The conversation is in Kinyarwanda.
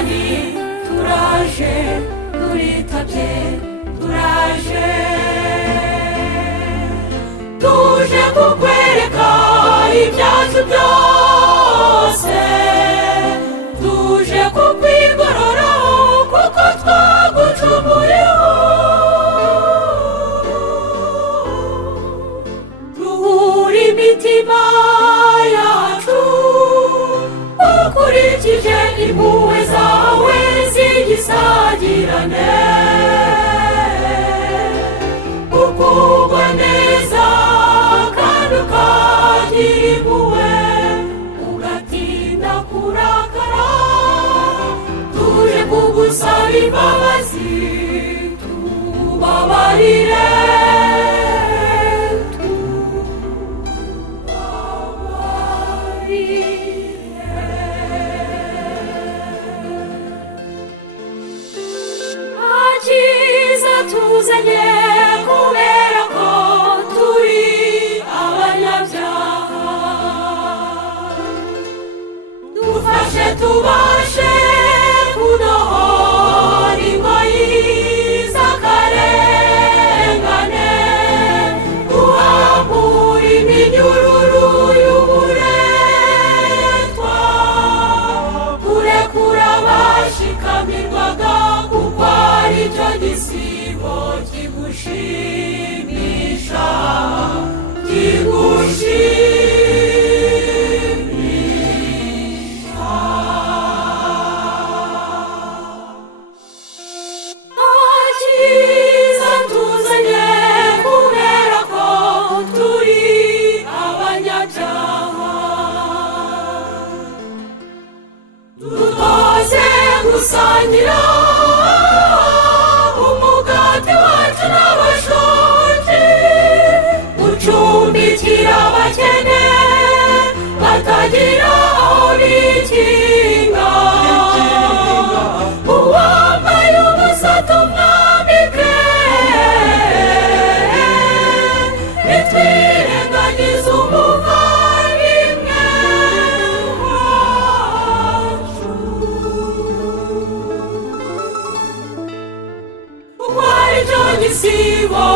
nyagasani turaje turitabye turaje tuje kukwereka ibyacu byose tuje kukwigororaho kuko twagucumuyeho ruhura imitima yacu ukurikije impuhwe zawe zigisagirane ukugwa neza kandi ukagira impuhwe ugatinda kurakara tuje kugusaba imbabazi tubabarire tuzanye kubera ko turi abanyabyaha dufashe tubashe kudohora ingoyi z'akarengane duhambura iminyururu y'uburetwa kurekura abashikamirwaga kuko ari cyo gisibo kigushimisha akiza tuzanye kubera ko turi abanyabyaha dutoze gusangira umugati wacu n'abashonji ucumbikira abakene batagira aho bikinga uwambaye ubusa tumwambike ntitwirengagize umuvandimwe wacu kuko ari cyo gisibo